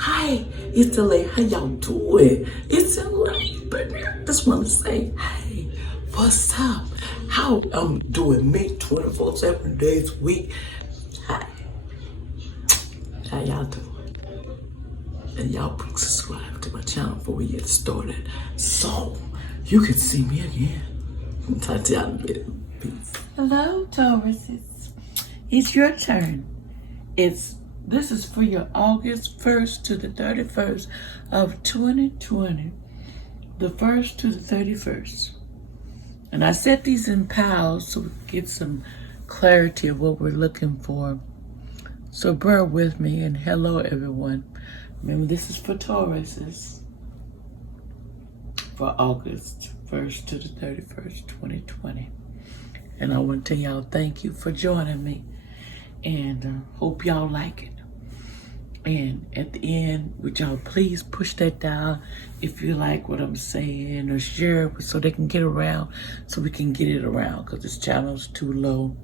Hi, it's LA. How y'all doing? It's LA, baby. I just want to say, hey, what's up? How I'm doing me 24 7 days a week. Hi, how y'all doing? And y'all please subscribe to my channel before we get started so you can see me again. I'm talking to y'all in a bit. Peace. Hello, Taurus. It's your turn. This is for your August 1st to the 31st of 2020. The 1st to the 31st. And I set these in piles so we can get some clarity of what we're looking for. So bear with me, and hello everyone. Remember, this is for Tauruses for August 1st to the 31st, 2020. And I want to tell y'all thank you for joining me, and hope y'all like it. And at the end, would y'all please push that down if you like what I'm saying, or share it so they can get around, so we can get it around, because this channel's too low.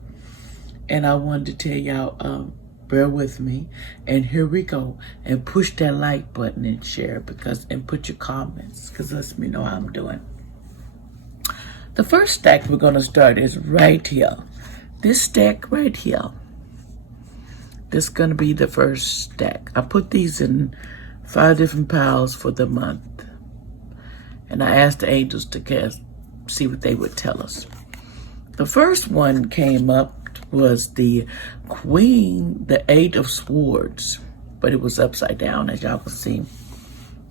And I wanted to tell y'all, bear with me, and here we go. And push that like button and share, and put your comments, because it lets me know how I'm doing. The first stack we're going to start is right here. This stack right here. This is going to be the first stack. I put these in 5 different piles for the month. And I asked the angels to see what they would tell us. The first one came up was the Queen, the 8 of Swords. But it was upside down, as y'all can see.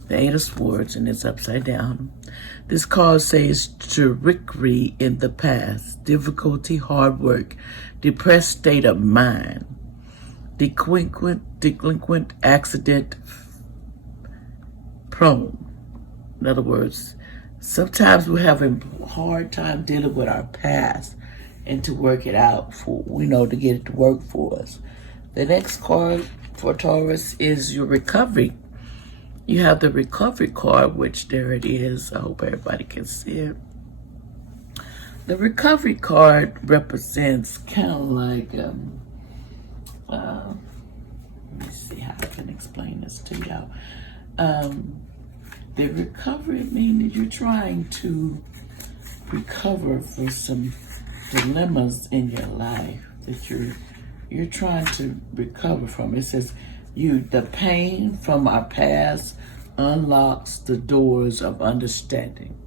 The 8 of Swords, and it's upside down. This card says trickery in the past, difficulty, hard work, depressed state of mind, delinquent, accident prone. In other words, sometimes we're having a hard time dealing with our past and to work it out to get it to work for us. The next card for Taurus is your recovery. You have the recovery card, which there it is. I hope everybody can see it. The recovery card represents kind of like, let me see how I can explain this to y'all. The recovery means that you're trying to recover for some dilemmas in your life that you're trying to recover from. It says the pain from our past unlocks the doors of understanding.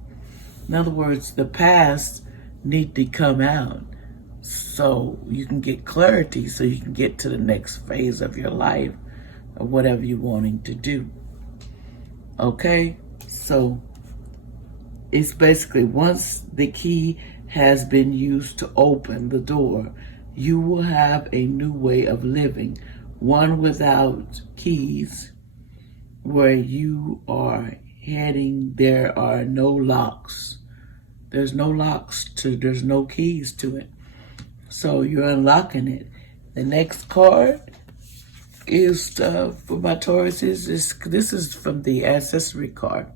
In other words, the past need to come out so you can get clarity, so you can get to the next phase of your life or whatever you're wanting to do. Okay? So it's basically, once the key has been used to open the door, you will have a new way of living, one without keys. Where you are heading, there are no locks. There's no keys to it. So you're unlocking it. The next card is for my Tauruses. This is from the accessory card.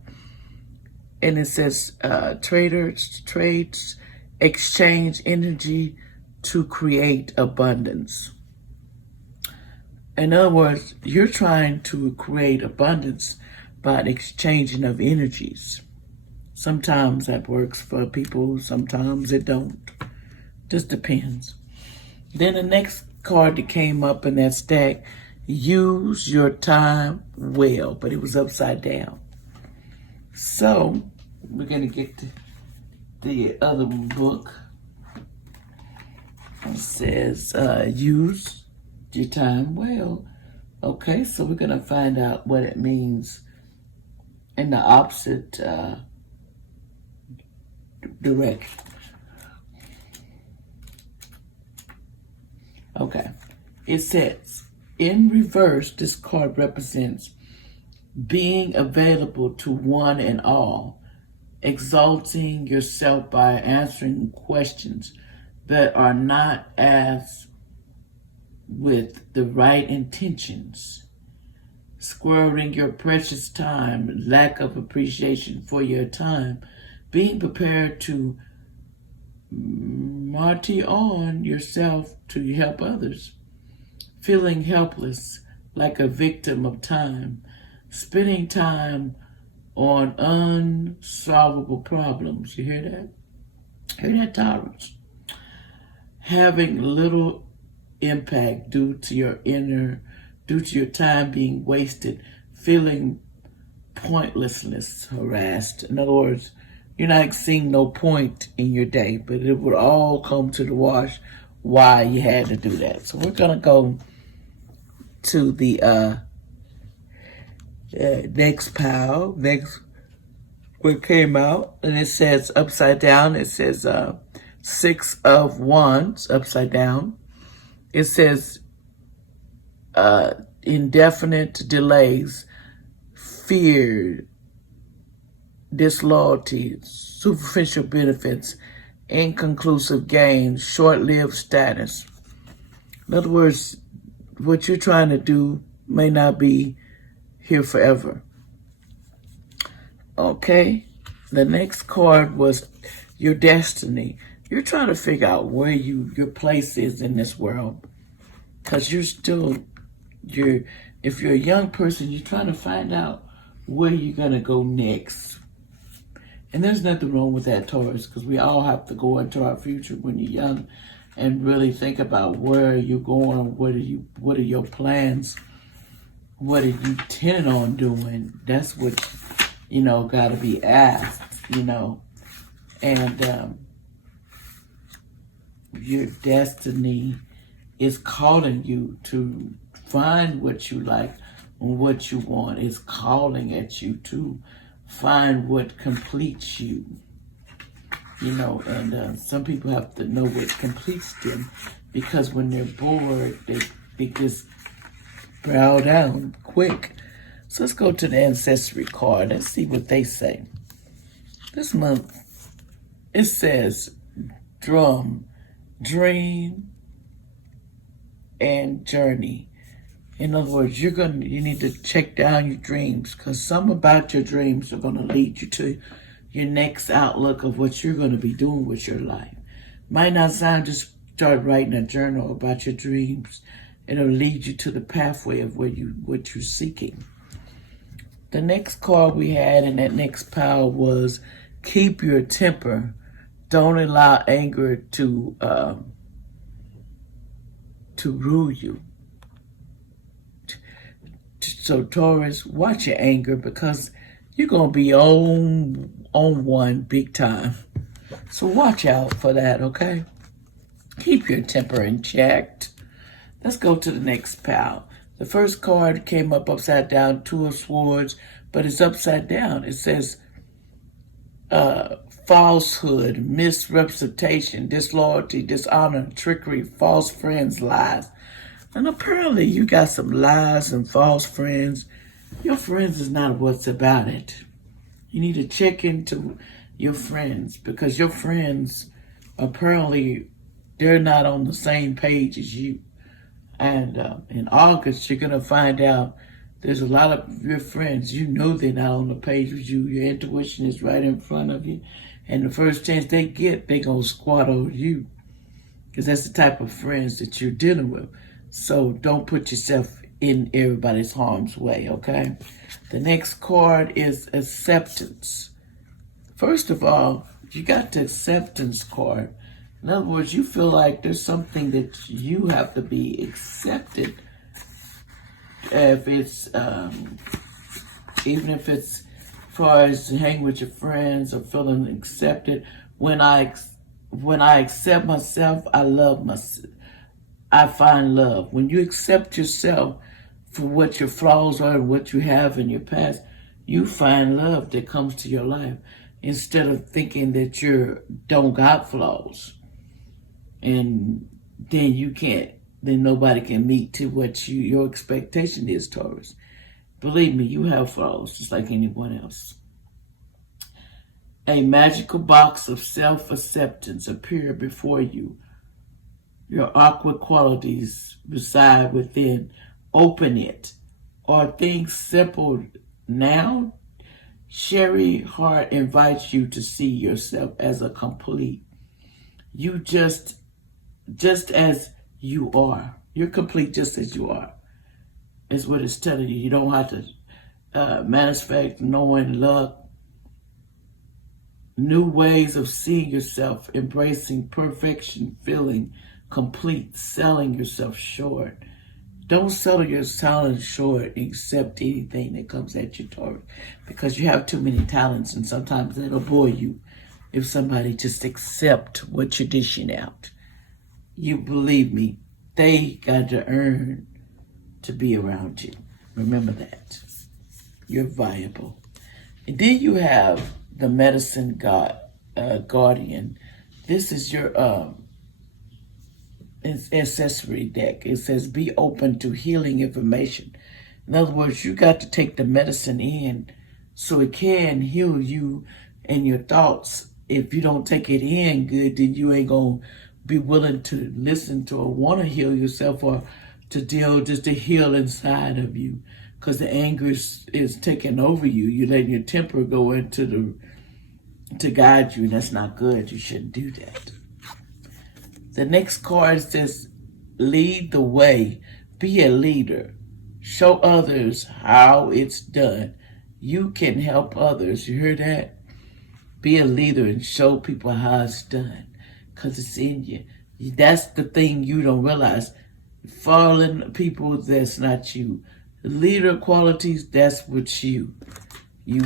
And it says trades, exchange energy to create abundance. In other words, you're trying to create abundance by exchanging of energies. Sometimes that works for people, sometimes it don't. Just depends. Then the next card that came up in that stack, use your time well, but it was upside down. So we're going to get to the other book. It says use your time well. Okay, so we're going to find out what it means in the opposite direction. Okay, it says, in reverse, this card represents being available to one and all, exalting yourself by answering questions that are not asked with the right intentions, squandering your precious time, lack of appreciation for your time, being prepared to marty on yourself to help others, feeling helpless like a victim of time, spending time on unsolvable problems. You hear that? Hear that, Taurus? Having little impact due to your time being wasted, feeling pointlessness, harassed. In other words, you're not seeing no point in your day, but it would all come to the wash why you had to do that. So we're gonna go to the next pile. Next, what came out, and it says upside down. It says 6 of Wands upside down. It says indefinite delays, fear, disloyalty, superficial benefits, inconclusive gains, short-lived status. In other words, what you're trying to do may not be here forever. Okay, the next card was your destiny. You're trying to figure out where your place is in this world, because if you're a young person, you're trying to find out where you're gonna go next. And there's nothing wrong with that, Taurus, because we all have to go into our future when you're young and really think about where you're going, what are your plans, what are you intending on doing. That's what, gotta be asked, and your destiny is calling you to find what you like and what you want. It's calling at you to find what completes you, and some people have to know what completes them, because when they're bored, they just bow down quick. So let's go to the ancestry card. Let's see what they say. This month, it says drum, dream, and journey. In other words, you need to check down your dreams, because some about your dreams are going to lead you to your next outlook of what you're going to be doing with your life. Might not sound, just start writing a journal about your dreams. It'll lead you to the pathway of what you're seeking. The next card we had in that next pile was keep your temper. Don't allow anger to rule you. So Taurus, watch your anger, because you're going to be on one big time. So watch out for that, okay? Keep your temper in check. Let's go to the next pile. The first card came up upside down, 2 of Swords, but it's upside down. It says falsehood, misrepresentation, disloyalty, dishonor, trickery, false friends, lies. And apparently you got some lies and false friends. Your friends is not what's about it. You need to check into your friends, because your friends, apparently, they're not on the same page as you. And in August, you're going to find out there's a lot of your friends, they're not on the page with you. Your intuition is right in front of you. And the first chance they get, they're going to squat on you, because that's the type of friends that you're dealing with. So don't put yourself in everybody's harm's way, okay? The next card is acceptance. First of all, you got the acceptance card. In other words, you feel like there's something that you have to be accepted. If it's, even if it's as far as hanging with your friends or feeling accepted. When I accept myself, I love myself. I find love. When you accept yourself for what your flaws are and what you have in your past, you find love that comes to your life, instead of thinking that you don't got flaws. And then nobody can meet to what your expectation is, Taurus. Believe me, you have flaws just like anyone else. A magical box of self-acceptance appear before you. Your awkward qualities reside within. Open it. Are things simple now? Sherry Hart invites you to see yourself as a complete. You just as you are. You're complete just as you are, is what it's telling you. You don't have to manifest, knowing luck, new ways of seeing yourself, embracing perfection, feeling complete, selling yourself short. Don't settle your talent short, accept anything that comes at you, Taurus, because you have too many talents, and sometimes it'll bore you if somebody just accept what you're dishing out. You believe me, they got to earn to be around you. Remember that. You're viable. And then you have the medicine guardian. This is your accessory deck. It says be open to healing information. In other words, you got to take the medicine in so it can heal you and your thoughts. If you don't take it in good, then you ain't gonna be willing to listen to or want to heal yourself, or to deal just to heal inside of you, because the anger is taking over you. You're letting your temper go into to guide you, and that's not good. You shouldn't do that. The next card says, lead the way. Be a leader. Show others how it's done. You can help others. You hear that? Be a leader and show people how it's done, because it's in you. That's the thing you don't realize. Fallen people, that's not you. Leader qualities, that's what you got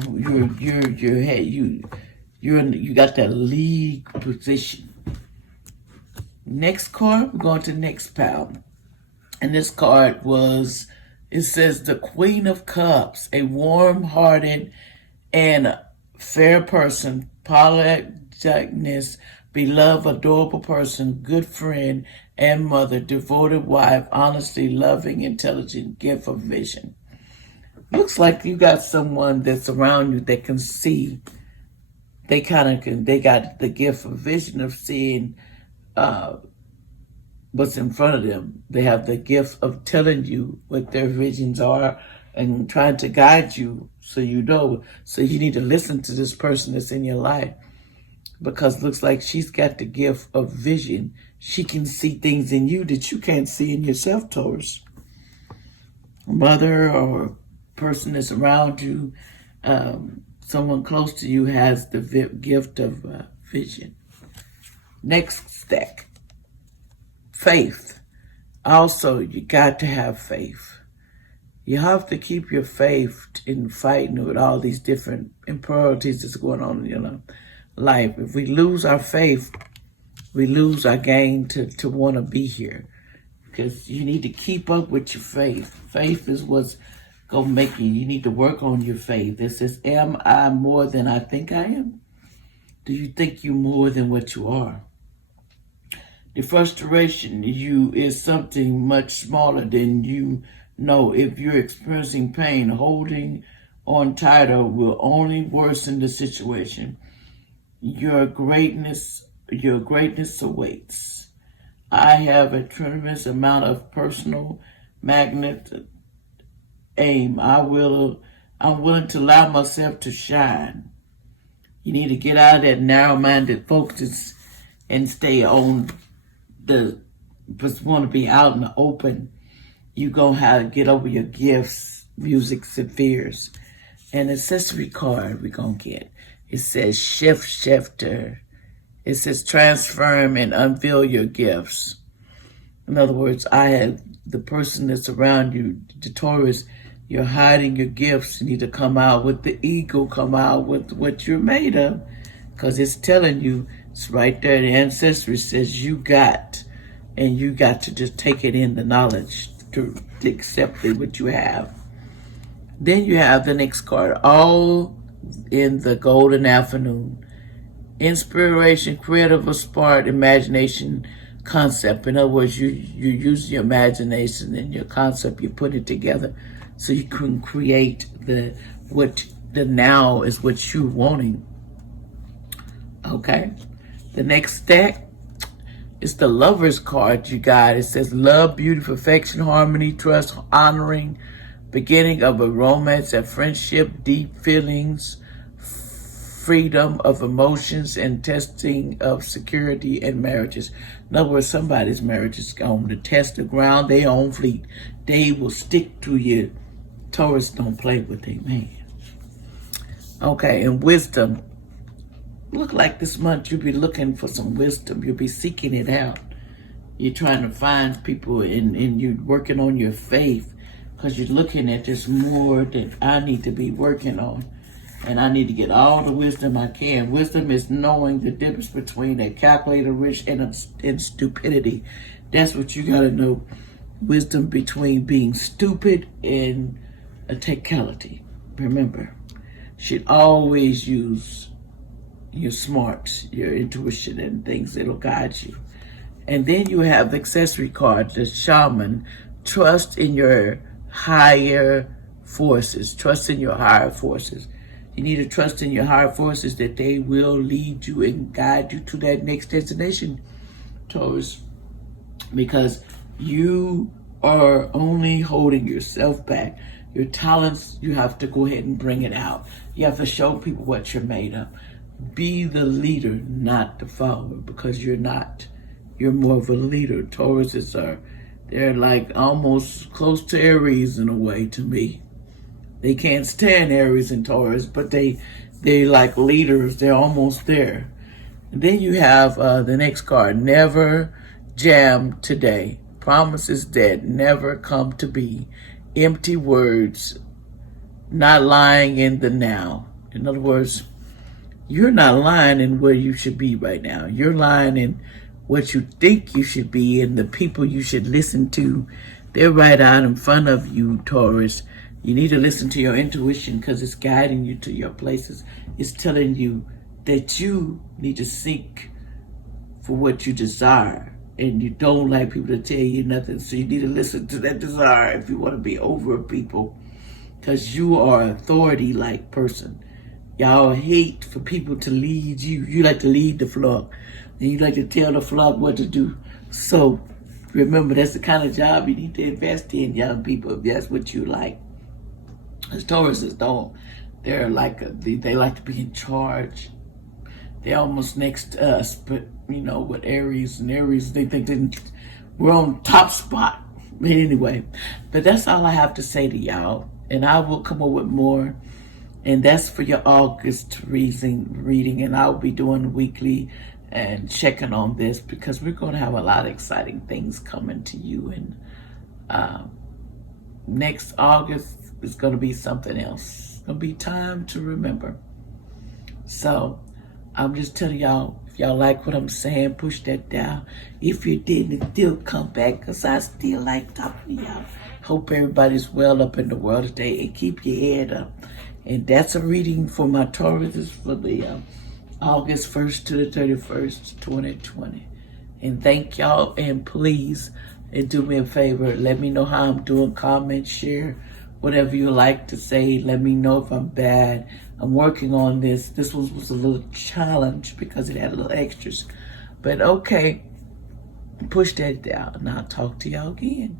that lead position. Next card, we're going to next pal. And this card it says the Queen of Cups, a warm-hearted and fair person, politeness, beloved, adorable person, good friend and mother, devoted wife, honesty, loving, intelligent, gift of vision. Looks like you got someone that's around you that can see. They got the gift of vision of seeing what's in front of them. They have the gift of telling you what their visions are and trying to guide you so you know. So you need to listen to this person that's in your life, because it looks like she's got the gift of vision. She can see things in you that you can't see in yourself, Taurus. Mother or person that's around you, someone close to you has the gift of vision. Next stack, faith. Also, you got to have faith. You have to keep your faith in fighting with all these different impurities that's going on in your life. If we lose our faith, we lose our gain to want to be here, because you need to keep up with your faith. Faith is what's going to make you. You need to work on your faith. It says, am I more than I think I am? Do you think you're more than what you are? The frustration is something much smaller than you know. If you're experiencing pain, holding on tighter will only worsen the situation. Your greatness awaits. I have a tremendous amount of personal magnet aim. I'm willing to allow myself to shine. You need to get out of that narrow-minded focus and stay on just want to be out in the open. You're going to have to get over your gifts, musics, and fears. An accessory card we're going to get. It says shifter. It says transform and unveil your gifts. In other words, I have the person that's around you, the Taurus, you're hiding your gifts. You need to come out with the ego, come out with what you're made of, because it's telling you, it's right there. The ancestry says you got to just take it in, the knowledge to accept it, what you have. Then you have the next card, all in the golden afternoon. Inspiration, creative spark, imagination, concept. In other words, you use your imagination and your concept, you put it together so you can create the now is what you're wanting. Okay? The next deck is the Lover's card you got. It says love, beauty, perfection, harmony, trust, honoring, beginning of a romance, a friendship, deep feelings, freedom of emotions, and testing of security and marriages. In other words, somebody's marriage is on the test of ground, they on fleet. They will stick to you Taurus don't play with their man. Okay, and wisdom. Look like this month you'll be looking for some wisdom. You'll be seeking it out. You're trying to find people and you're working on your faith because you're looking at there's more that I need to be working on. And I need to get all the wisdom I can. Wisdom is knowing the difference between a calculated rich and stupidity. That's what you got to know. Wisdom between being stupid and a technicality. Remember, should always use your smarts, your intuition, and things that'll guide you. And then you have the accessory card, the shaman. Trust in your higher forces. Trust in your higher forces. You need to trust in your higher forces that they will lead you and guide you to that next destination, Taurus. Because you are only holding yourself back. Your talents, you have to go ahead and bring it out. You have to show people what you're made of. Be the leader, not the follower, because you're not. You're more of a leader. Tauruses they're like almost close to Aries in a way to me. They can't stand Aries and Taurus, but they like leaders. They're almost there. And then you have the next card, never jam today. Promises that never come to be. Empty words, not lying in the now. In other words, you're not lying in where you should be right now. You're lying in what you think you should be and the people you should listen to. They're right out in front of you, Taurus. You need to listen to your intuition because it's guiding you to your places. It's telling you that you need to seek for what you desire. And you don't like people to tell you nothing. So you need to listen to that desire if you want to be over people. Because you are an authority-like person. Y'all hate for people to lead you. You like to lead the flock. And you like to tell the flock what to do. So remember, that's the kind of job you need to invest in, young people, if that's what you like. As Tauruses don't. They're like, they like to be in charge. They're almost next to us, but you know, with Aries, they think we're on top spot. But anyway, but that's all I have to say to y'all. And I will come up with more. And that's for your August reading. And I'll be doing weekly and checking on this because we're going to have a lot of exciting things coming to you. And next August is going to be something else. It's going to be time to remember. So I'm just telling y'all, if y'all like what I'm saying, push that down. If you didn't, still come back because I still like talking to y'all. Hope everybody's well up in the world today and keep your head up. And that's a reading for my Taurus for the August 1st to the 31st, 2020. And thank y'all, and please, and do me a favor, let me know how I'm doing. Comment, share, whatever you like to say. Let me know if I'm bad. I'm working on this. This was a little challenge because it had a little extras. But okay, push that down and I'll talk to y'all again.